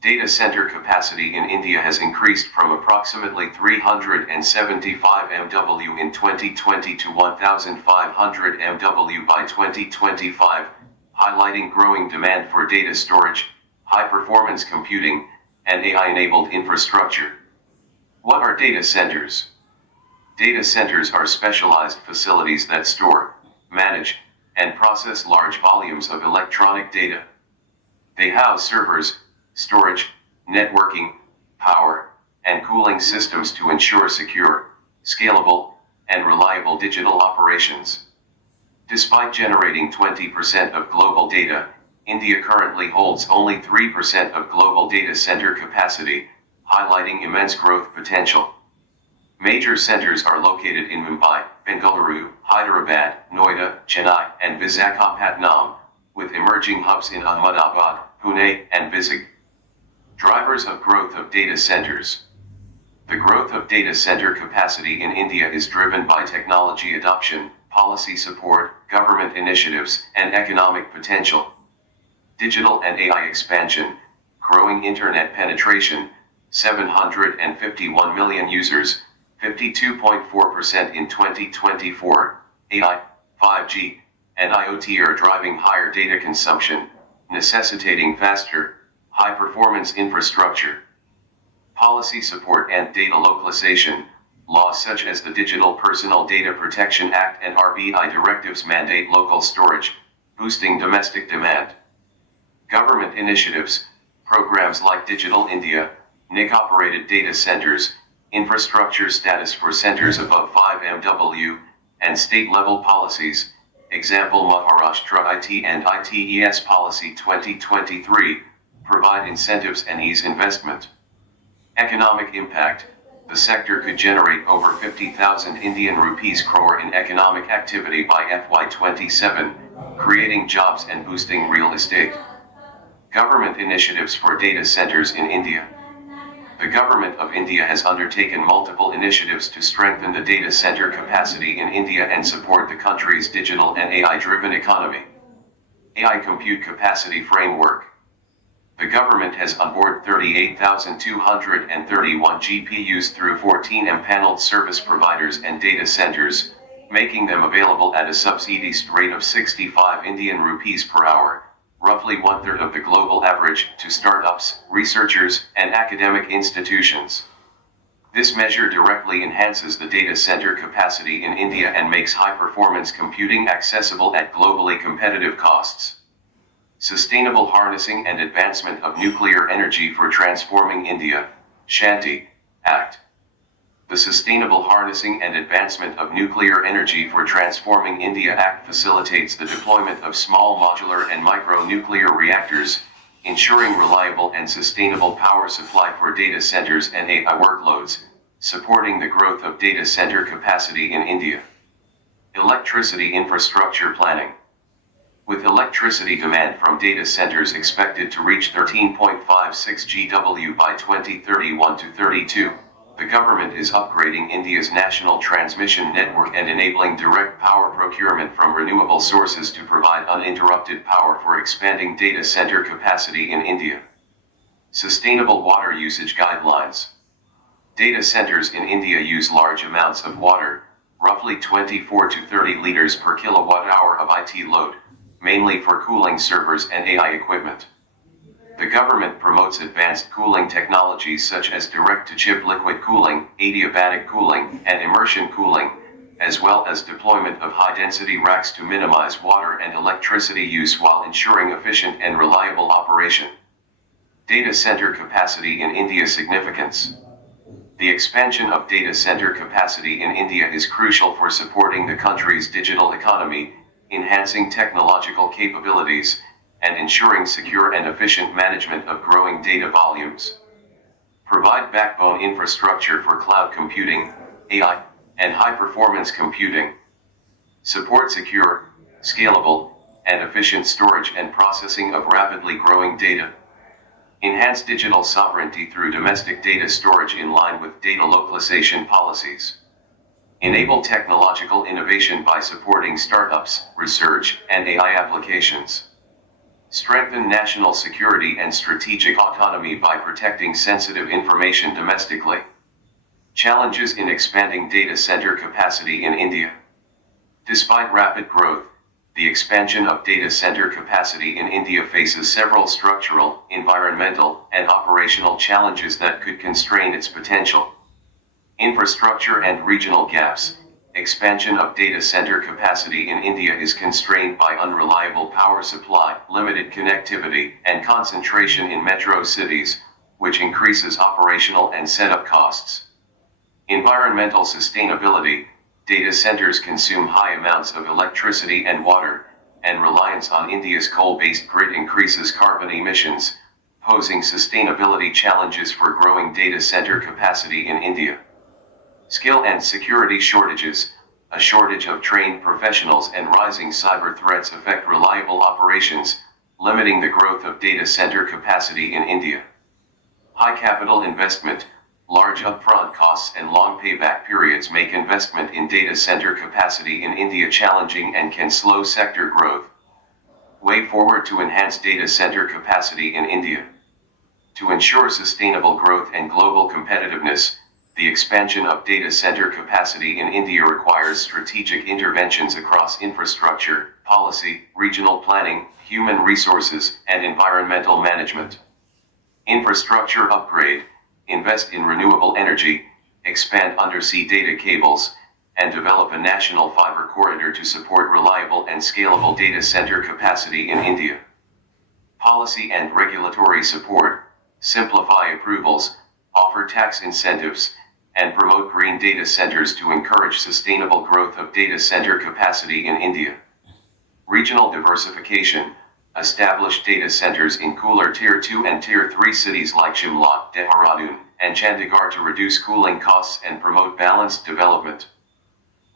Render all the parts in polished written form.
Data center capacity in India has increased from approximately 375 MW in 2020 to 1,500 MW by 2025, highlighting growing demand for data storage, high-performance computing, and AI-enabled infrastructure. What are data centers? Data centers are specialized facilities that store, manage, and process large volumes of electronic data. They house servers, storage, networking, power, and cooling systems to ensure secure, scalable, and reliable digital operations. Despite generating 20% of global data, India currently holds only 3% of global data center capacity, highlighting immense growth potential. Major centers are located in Mumbai, Bengaluru, Hyderabad, Noida, Chennai, and Visakhapatnam, with emerging hubs in Ahmedabad, Pune, and Vizag. Drivers of growth of data centers. The growth of data center capacity in India is driven by technology adoption, policy support, government initiatives, and economic potential. Digital and AI expansion, growing internet penetration, 751 million users, 52.4% in 2024, AI, 5G, and IoT are driving higher data consumption, necessitating faster, high-performance infrastructure. Policy support and data localization, laws such as the Digital Personal Data Protection Act and RBI directives mandate local storage, boosting domestic demand. Government initiatives, programs like Digital India, NIC-operated data centers, infrastructure status for centers above 5 MW, and state-level policies, example Maharashtra IT and ITES Policy 2023, provide incentives and ease investment. Economic impact, the sector could generate over 50,000 Indian rupees crore in economic activity by FY27, creating jobs and boosting real estate. Government initiatives for data centers in India. The Government of India has undertaken multiple initiatives to strengthen the data center capacity in India and support the country's digital and AI-driven economy. AI Compute Capacity Framework. The government has onboarded 38,231 GPUs through 14 empaneled service providers and data centers, making them available at a subsidized rate of 65 Indian rupees per hour, roughly one-third of the global average, to startups, researchers, and academic institutions. This measure directly enhances the data center capacity in India and makes high-performance computing accessible at globally competitive costs. Sustainable Harnessing and Advancement of Nuclear Energy for Transforming India, Shanti, Act. The Sustainable Harnessing and Advancement of Nuclear Energy for Transforming India Act facilitates the deployment of small modular and micro-nuclear reactors, ensuring reliable and sustainable power supply for data centers and AI workloads, supporting the growth of data center capacity in India. Electricity infrastructure planning. With electricity demand from data centers expected to reach 13.56 GW by 2031-32, the government is upgrading India's national transmission network and enabling direct power procurement from renewable sources to provide uninterrupted power for expanding data center capacity in India. Sustainable water usage guidelines. Data centers in India use large amounts of water, roughly 24 to 30 liters per kilowatt hour of IT load, mainly for cooling servers and AI equipment. The government promotes advanced cooling technologies such as direct-to-chip liquid cooling, adiabatic cooling, and immersion cooling, as well as deployment of high-density racks to minimize water and electricity use while ensuring efficient and reliable operation. Data center capacity in India significance. The expansion of data center capacity in India is crucial for supporting the country's digital economy, enhancing technological capabilities, and ensuring secure and efficient management of growing data volumes. Provide backbone infrastructure for cloud computing, AI, and high-performance computing. Support secure, scalable, and efficient storage and processing of rapidly growing data. Enhance digital sovereignty through domestic data storage in line with data localization policies. Enable technological innovation by supporting startups, research, and AI applications. Strengthen national security and strategic autonomy by protecting sensitive information domestically. Challenges in expanding data center capacity in India. Despite rapid growth, the expansion of data center capacity in India faces several structural, environmental, and operational challenges that could constrain its potential. Infrastructure and regional gaps. Expansion of data center capacity in India is constrained by unreliable power supply, limited connectivity, and concentration in metro cities, which increases operational and setup costs. Environmental sustainability. Data centers consume high amounts of electricity and water, and reliance on India's coal-based grid increases carbon emissions, posing sustainability challenges for growing data center capacity in India. Skill and security shortages. A shortage of trained professionals and rising cyber threats affect reliable operations, limiting the growth of data center capacity in India. High capital investment. Large upfront costs and long payback periods make investment in data center capacity in India challenging and can slow sector growth. Way forward to enhance data center capacity in India. To ensure sustainable growth and global competitiveness, the expansion of data center capacity in India requires strategic interventions across infrastructure, policy, regional planning, human resources, and environmental management. Infrastructure upgrade. Invest in renewable energy, expand undersea data cables, and develop a national fiber corridor to support reliable and scalable data center capacity in India. Policy and regulatory support. Simplify approvals, offer tax incentives, and promote green data centers to encourage sustainable growth of data center capacity in India. Regional diversification. Establish data centers in cooler Tier 2 and Tier 3 cities like Shimla, Dehradun, and Chandigarh to reduce cooling costs and promote balanced development.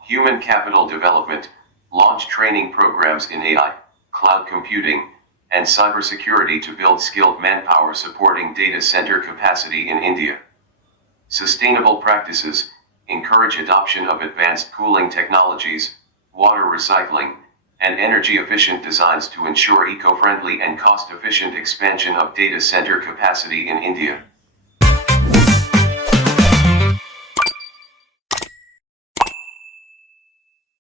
Human capital development. Launch training programs in AI, cloud computing, and cybersecurity to build skilled manpower supporting data center capacity in India. Sustainable practices. Encourage adoption of advanced cooling technologies, water recycling, and energy-efficient designs to ensure eco-friendly and cost-efficient expansion of data center capacity in India.